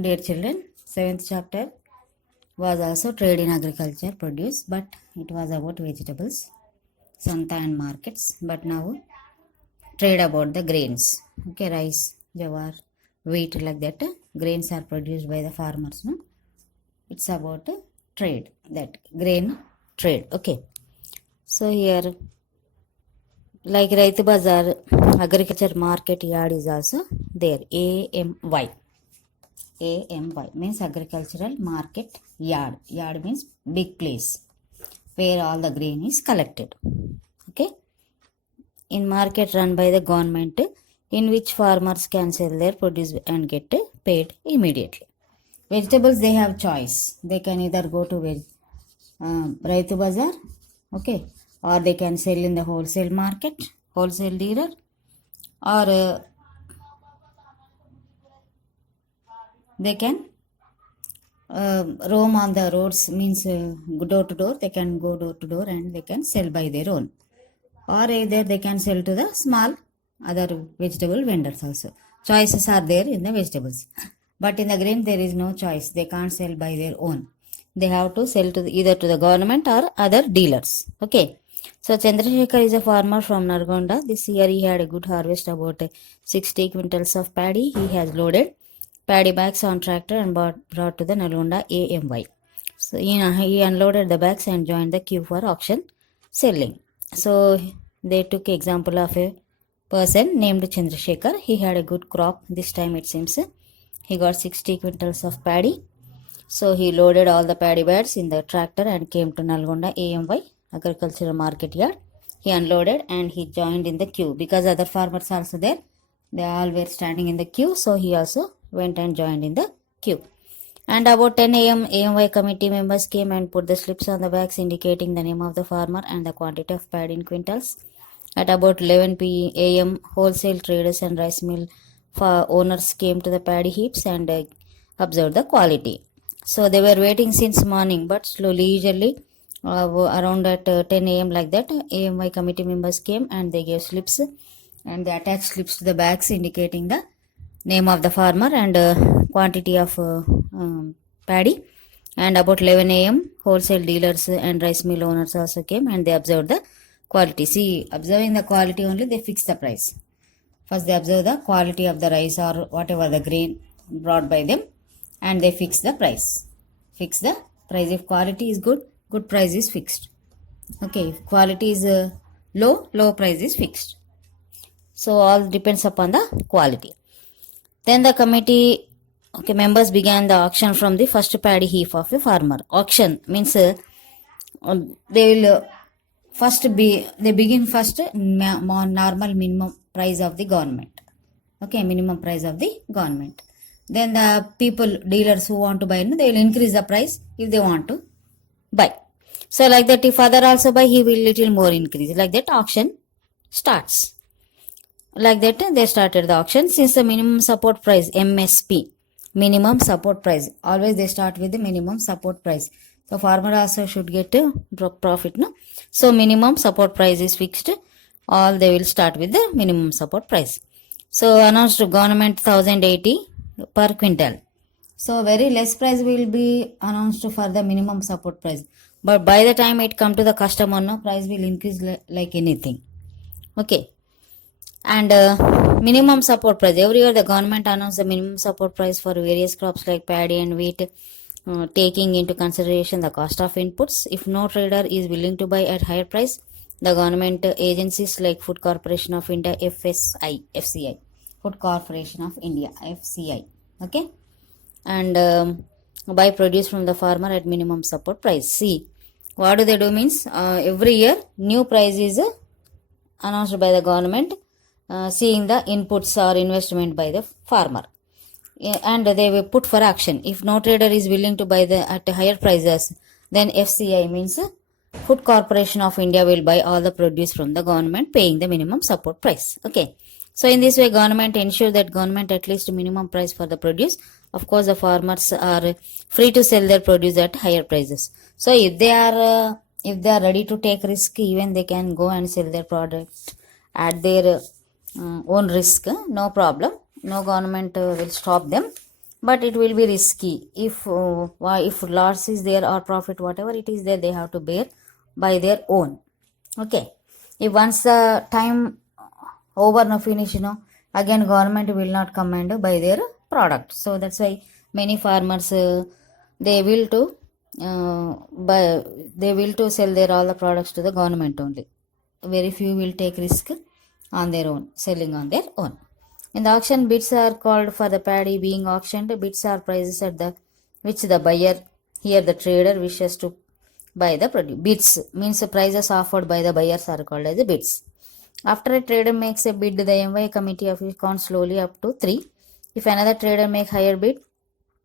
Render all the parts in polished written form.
Dear children, 7th chapter was also trade in agriculture produce, but it was about vegetables, santa and markets. But now trade about the grains. Okay, rice, jawar, wheat, like that. Grains are produced by the farmers. No, it's about trade, that grain trade. Okay, so here, like Raitu Bazar, agriculture market yard is also there. AMY. AMY means agricultural market yard. Yard means big place where all the grain is collected. Okay. In market run by the government, in which farmers can sell their produce and get paid immediately. Vegetables, they have choice. They can either go to Raitu Bazar, okay, or they can sell in the wholesale market, wholesale dealer, or they can roam on the roads, means door to door. They can go door to door and they can sell by their own, or either they can sell to the small other vegetable vendors also. Choices are there in the vegetables, but in the grain there is no choice. They can't sell by their own. They have to sell to either to the government or other dealers. Okay. So Chandrasekhar is a farmer from Nargonda. This year he had a good harvest, about 60 quintals of paddy. He has loaded paddy bags on tractor and brought to the Nalgonda AMY. So he unloaded the bags and joined the queue for auction selling. So they took example of a person named Chandrasekhar. He had a good crop this time, it seems. He got 60 quintals of paddy. So he loaded all the paddy bags in the tractor and came to Nalgonda AMY agricultural market yard. He unloaded and he joined in the queue because other farmers also there. They all were standing in the queue. So he also went and joined in the queue. And about 10 a.m., AMY committee members came and put the slips on the bags indicating the name of the farmer and the quantity of paddy in quintals. At about 11 a.m., wholesale traders and rice mill owners came to the paddy heaps and observed the quality. So they were waiting since morning, but slowly, usually around at 10 a.m. like that, AMY committee members came and they gave slips and they attached slips to the bags indicating the name of the farmer and quantity of paddy. And about 11 a.m., wholesale dealers and rice mill owners also came and they observed the quality. See, observing the quality only, they fix the price. First, they observe the quality of the rice or whatever the grain brought by them and they fix the price. Fix the price. If quality is good, good price is fixed. Okay, if quality is low, low price is fixed. So all depends upon the quality. Then the committee members began the auction from the first paddy heap of a farmer. Auction means they will they begin first normal minimum price of the government. Okay, minimum price of the government. Then the people, dealers who want to buy, they will increase the price if they want to buy. So like that, if other also buy, he will little more increase. Like that, auction starts. Like that, they started the auction. Since the minimum support price, MSP, minimum support price, always they start with the minimum support price. So farmer also should get a profit, no? So minimum support price is fixed. All they will start with the minimum support price. So announced to government 1080 per quintal. So very less price will be announced for the minimum support price. But by the time it come to the customer, no, price will increase like anything. Okay. And minimum support price. Every year the government announced the minimum support price for various crops like paddy and wheat, taking into consideration the cost of inputs. If no trader is willing to buy at higher price, the government agencies like Food Corporation of India, FCI, Food Corporation of India, FCI, okay, and buy produce from the farmer at minimum support price. See, what do they do means every year new price is announced by the government, seeing the inputs or investment by the farmer, and they will put for action. If no trader is willing to buy at higher prices, then FCI means Food Corporation of India will buy all the produce from the government, paying the minimum support price. Okay. So in this way, government ensure that government at least minimum price for the produce. Of course, the farmers are free to sell their produce at higher prices. So if they are ready to take risk, even they can go and sell their product at their own risk. No problem. No government will stop them. but it will be risky. If loss is there or profit, whatever it is there, they have to bear by their own. Okay. If once the time over no finish, again government will not come and buy their product. So that's why many farmers they will to buy, they will to sell their all the products to the government only. Very few will take risk on their own, selling on their own. In the auction, bids are called for the paddy being auctioned. Bids are prices at the which the buyer, here the trader, wishes to buy the produce. Bids means the prices offered by the buyers are called as the bids. After a trader makes a bid, the MY committee of it counts slowly up to 3. If another trader makes higher bid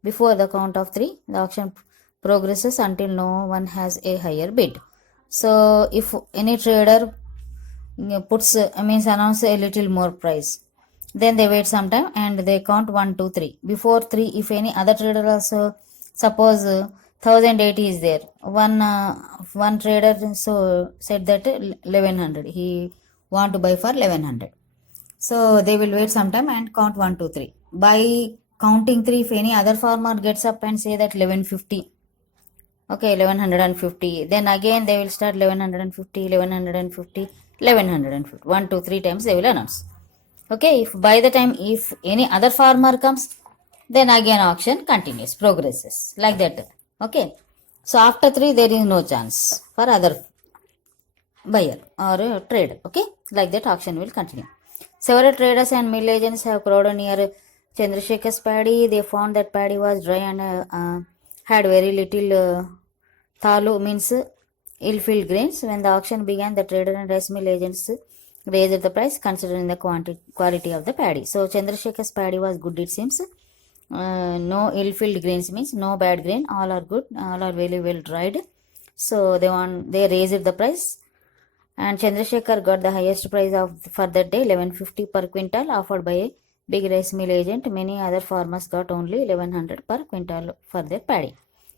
before the count of 3, the auction progresses until no one has a higher bid. So if any trader puts means announce a little more price, then they wait some time and they count 1 2 3. Before 3, if any other trader also, suppose 1080 is there, one trader so said that 1100 he want to buy for 1100, so they will wait some time and count 1 2 3. By counting 3, if any other farmer gets up and say that 1150, okay, 1150, then again they will start 1150, 1150, 1150, 1 2 3 times they will announce. Okay, if by the time if any other farmer comes, then again auction continues, progresses like that. Okay, so after 3 there is no chance for other buyer or trade. Okay, like that auction will continue. Several traders and mill agents have crowded near Chandrasekhar's paddy. They found that paddy was dry and had very little thalu, means ill-filled grains. When the auction began, the trader and rice mill agents raised the price considering the quality of the paddy. So Chandrasekhar's paddy was good, it seems. No ill-filled grains means no bad grain. All are good. All are very well dried. So they raised the price, and Chandrasekhar got the highest price of for that day, 1150 per quintal, offered by a big rice mill agent. Many other farmers got only 1100 per quintal for their paddy.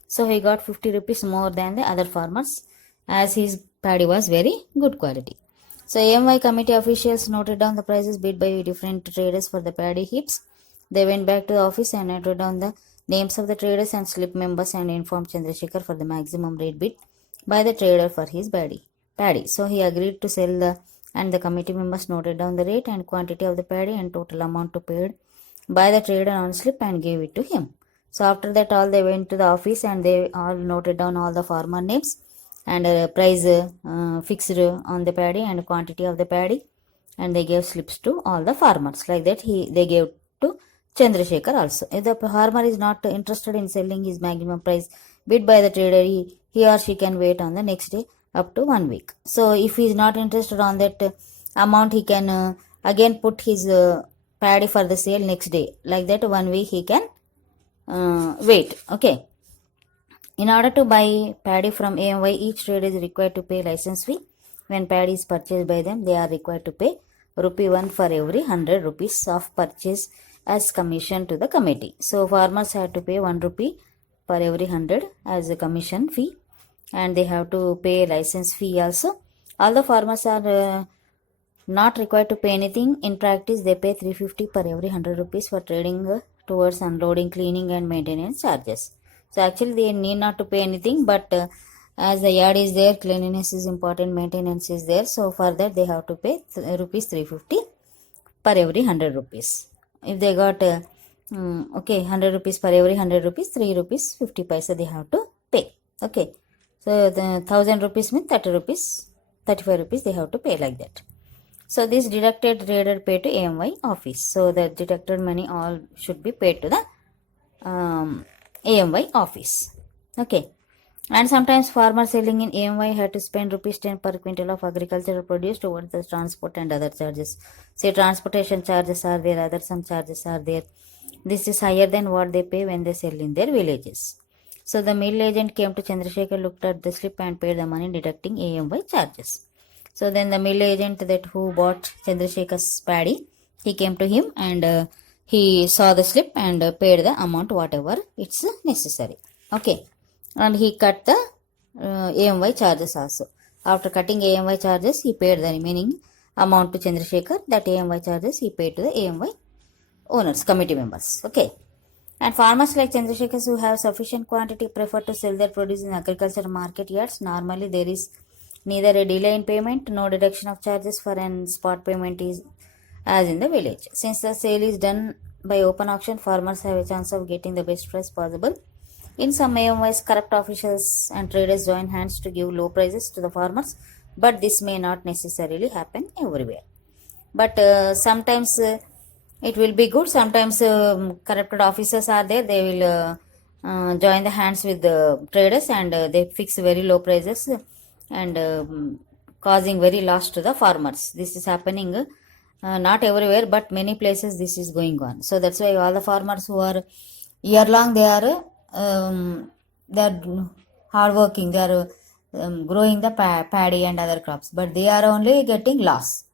So he got 50 rupees more than the other farmers, as his paddy was very good quality. So AMY committee officials noted down the prices bid by different traders for the paddy heaps. They went back to the office and noted down the names of the traders and slip members and informed Chandrasekhar for the maximum rate bid by the trader for his paddy. So he agreed to sell and the committee members noted down the rate and quantity of the paddy and total amount to paid by the trader on slip and gave it to him. So after that, all they went to the office and they all noted down all the farmer names and price fixed on the paddy and quantity of the paddy, and they gave slips to all the farmers. Like that, they gave to Chandrasekhar also. If the farmer is not interested in selling his maximum price bid by the trader, he or she can wait on the next day up to 1 week. So if he is not interested on that amount, he can again put his paddy for the sale next day. Like that, 1 week he can wait. Okay. In order to buy paddy from AMY, each trader is required to pay license fee. When paddy is purchased by them, they are required to pay ₹1 for every 100 rupees of purchase as commission to the committee. So farmers have to pay ₹1 for every 100 as a commission fee, and they have to pay license fee also. All the farmers are not required to pay anything. In practice, they pay 350 per every 100 rupees for trading towards unloading, cleaning and maintenance charges. So actually they need not to pay anything, but as the yard is there, cleanliness is important, maintenance is there. So for that they have to pay rupees 350 per every 100 rupees. If they got 100 rupees per every 100 rupees, 3 rupees 50 paisa they have to pay. Okay. So the 1000 rupees means 30 rupees, 35 rupees they have to pay, like that. So this deducted trader pay to AMY office. So the deducted money all should be paid to the AMY office. Okay. And sometimes farmers selling in AMY had to spend ₹10 per quintal of agricultural produce towards the transport and other charges. Say transportation charges are there, other some charges are there. This is higher than what they pay when they sell in their villages. So the mill agent came to Chandrasekhar, looked at the slip and paid the money deducting AMY charges. So then the mill agent that who bought Chandrasekhar's paddy, he came to him and he saw the slip and paid the amount whatever it's necessary. Okay. And he cut the AMY charges also. After cutting AMY charges, he paid the remaining amount to Chandrasekhar. That AMY charges he paid to the AMY owners, committee members. Okay. And farmers like Chandrasekhar who have sufficient quantity prefer to sell their produce in agricultural market yards. Normally, there is neither a delay in payment, no deduction of charges for an spot payment is as in the village. Since the sale is done by open auction, farmers have a chance of getting the best price possible. In some AMYs, corrupt officials and traders join hands to give low prices to the farmers, but this may not necessarily happen everywhere. But sometimes it will be good. Sometimes corrupted officers are there. They will join the hands with the traders and they fix very low prices and causing very loss to the farmers. This is happening not everywhere, but many places this is going on. So that's why all the farmers who are year long they are hard working. They are growing the paddy and other crops, but they are only getting loss.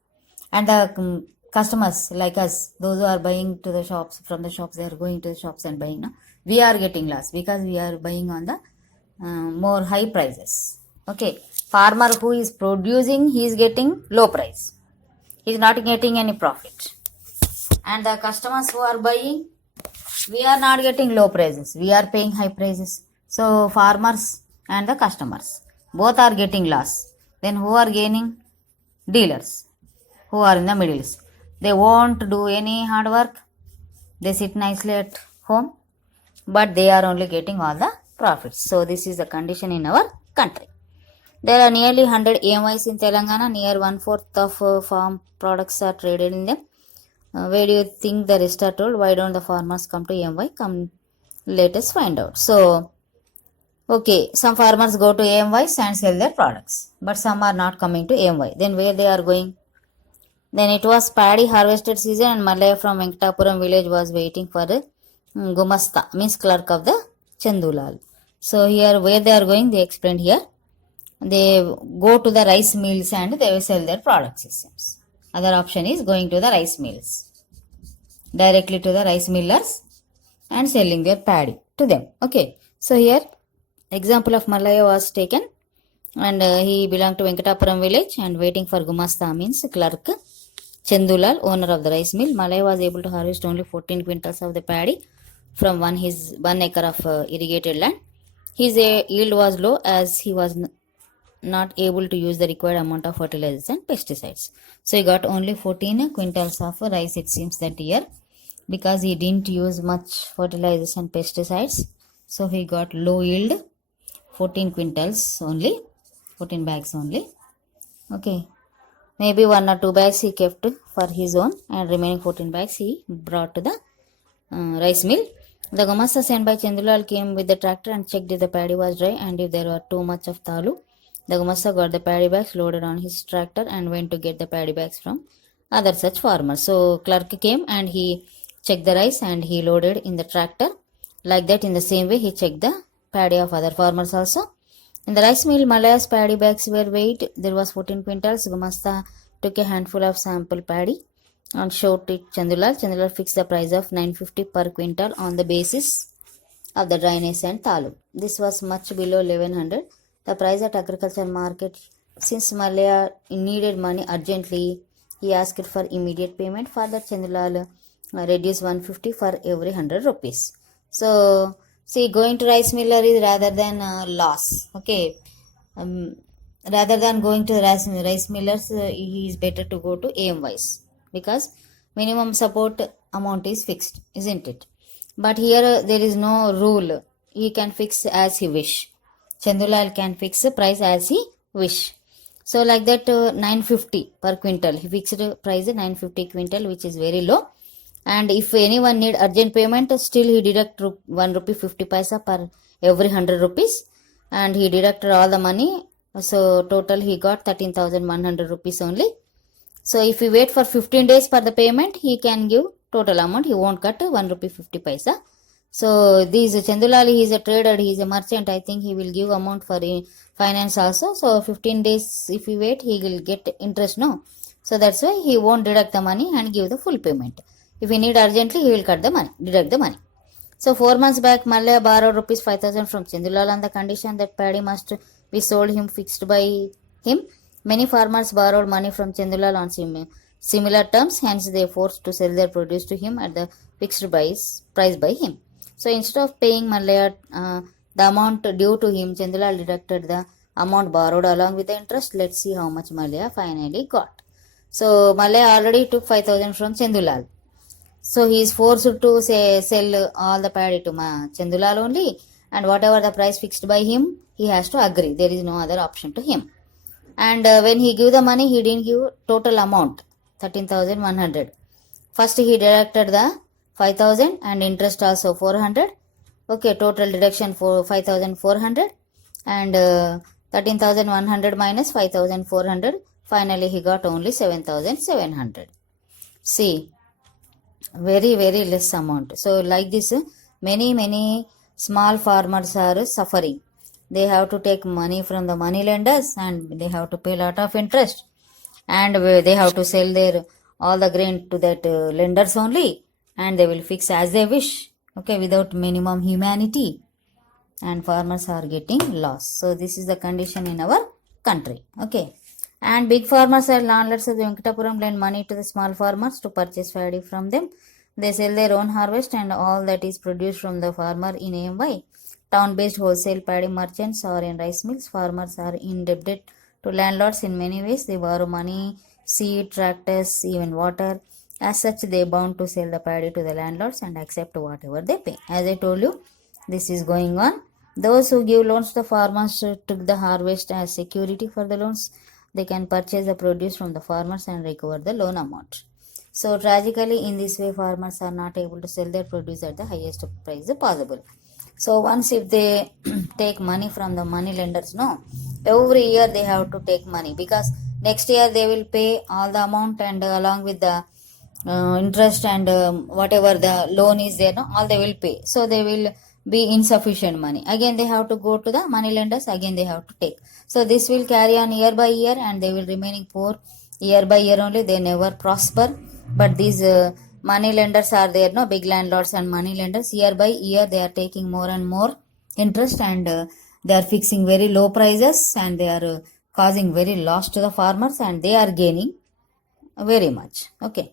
And the customers like us, those who are buying to the shops, from the shops, they are going to the shops and buying. No? We are getting loss because we are buying on the more high prices. Okay, farmer who is producing, he is getting low price. He is not getting any profit. And the customers who are buying, we are not getting low prices. We are paying high prices. So farmers and the customers, both are getting loss. Then who are gaining? Dealers who are in the middle. They won't do any hard work. They sit nicely at home, but they are only getting all the profits. So this is the condition in our country. There are nearly 100 AMIs in Telangana. Near 1/4 of farm products are traded in them. Where do you think the rest are told? Why don't the farmers come to AMY? Come, let us find out. So, okay, some farmers go to AMYs and sell their products, but some are not coming to AMY. Then where they are going? Then it was paddy harvested season and Malaya from Venkatapuram village was waiting for the Gumasta, means clerk of the Chandulal. So here where they are going, they explained here. They go to the rice mills and they will sell their product systems. Other option is going to the rice mills, directly to the rice millers and selling their paddy to them. Okay, so here example of Malaya was taken and he belonged to Venkatapuram village and waiting for Gumasta, means clerk. Chandulal, owner of the rice mill. Malaya was able to harvest only 14 quintals of the paddy from 1 acre of irrigated land. His yield was low as he was not able to use the required amount of fertilizers and pesticides. So he got only 14 quintals of rice, it seems, that year, because he didn't use much fertilizers and pesticides. So he got low yield, 14 quintals only, 14 bags only. Okay. Maybe 1 or 2 bags he kept for his own and remaining 14 bags he brought to the rice mill. The Gumasta sent by Chandulal came with the tractor and checked if the paddy was dry and if there were too much of talu. The Gumasta got the paddy bags loaded on his tractor and went to get the paddy bags from other such farmers. So clerk came and he checked the rice and he loaded in the tractor. Like that, in the same way, he checked the paddy of other farmers also. In the rice mill, Malaya's paddy bags were weighed. There was 14 quintals. Gumasta took a handful of sample paddy and showed it Chandulal. Chandulal fixed the price of 950 per quintal on the basis of the dryness and talu. This was much below 1100. The price at agriculture market. Since Malaya needed money urgently, he asked for immediate payment. For that, Chandulal reduced 150 for every 100 rupees. So, see, going to rice miller is rather than loss. Okay. Rather than going to rice millers, he is better to go to AMYs because minimum support amount is fixed, isn't it? But here there is no rule. He can fix as he wish. Chandulal can fix the price as he wish. So like that 950 per quintal. He fixed price 950 quintal, which is very low. And if anyone need urgent payment, still he deduct 1 rupee 50 paisa per every 100 rupees. And he deducted all the money. So total he got 13,100 rupees only. So if we wait for 15 days for the payment, he can give total amount. He won't cut 1 rupee 50 paisa. So this Chandulal, he is a trader, he is a merchant. I think he will give amount for finance also. So 15 days if we wait, he will get interest, no. So that's why he won't deduct the money and give the full payment. If he need urgently, he will cut the money, deduct the money. So 4 months back, Malaya borrowed rupees 5,000 from Chandulal on the condition that paddy must be sold him fixed by him. Many farmers borrowed money from Chandulal on similar terms, hence they forced to sell their produce to him at the fixed price by him. So instead of paying Malaya the amount due to him, Chandulal deducted the amount borrowed along with the interest. Let's see how much Malaya finally got. So Malaya already took 5,000 from Chandulal. So he is forced to sell all the paddy to Chandulal only, and whatever the price fixed by him, he has to agree. There is no other option to him. And when he gave the money, he didn't give total amount 13,100. First he deducted the 5,000 and interest also 400. Okay, total deduction for 5,400 and 13,100 minus 5,400. Finally he got only 7,700. See, very less amount. So like this, many small farmers are suffering. They have to take money from the money lenders and they have to pay a lot of interest, and they have to sell their all the grain to that lenders only, and they will fix as they wish, okay, without minimum humanity, and farmers are getting lost. So this is the condition in our country, okay. And big farmers and landlords of Venkatapuram lend money to the small farmers to purchase paddy from them. They sell their own harvest and all that is produced from the farmer in AMY. Town-based wholesale paddy merchants or in rice mills, farmers are indebted to landlords in many ways. They borrow money, seed, tractors, even water. As such, they are bound to sell the paddy to the landlords and accept whatever they pay. As I told you, this is going on. Those who give loans to the farmers took the harvest as security for the loans. They can purchase the produce from the farmers and recover the loan amount. So tragically, in this way, farmers are not able to sell their produce at the highest price possible. So once if they take money from the money lenders, no, every year they have to take money, because next year they will pay all the amount, and along with the interest and whatever the loan is there, no, all they will pay. So they will be insufficient money. Again they have to go to the money lenders, again they have to take. So this will carry on year by year, and they will remaining poor year by year only. They never prosper. But these money lenders are there, no, big landlords and money lenders, year by year they are taking more and more interest, and they are fixing very low prices, and they are causing very loss to the farmers, and they are gaining very much, okay.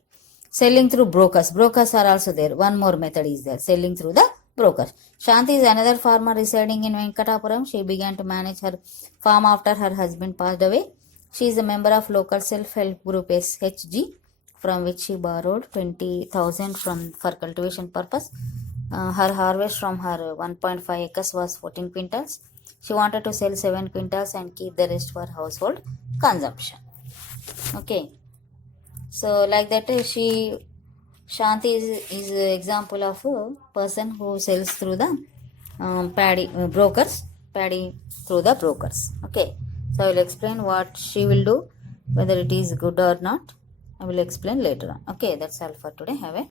Selling through brokers. Brokers are also there. One more method is there, selling through the brokers. Shanti is another farmer residing in Venkatapuram. She began to manage her farm after her husband passed away. She is a member of local self-help group SHG, from which she borrowed 20,000 for cultivation purpose. Her harvest from her 1.5 acres was 14 quintals. She wanted to sell 7 quintals and keep the rest for household consumption. Okay. So like that, Shanti is an example of a person who sells through the paddy through the brokers. Okay. So I will explain what she will do, whether it is good or not. I will explain later on. Okay, that's all for today. Have a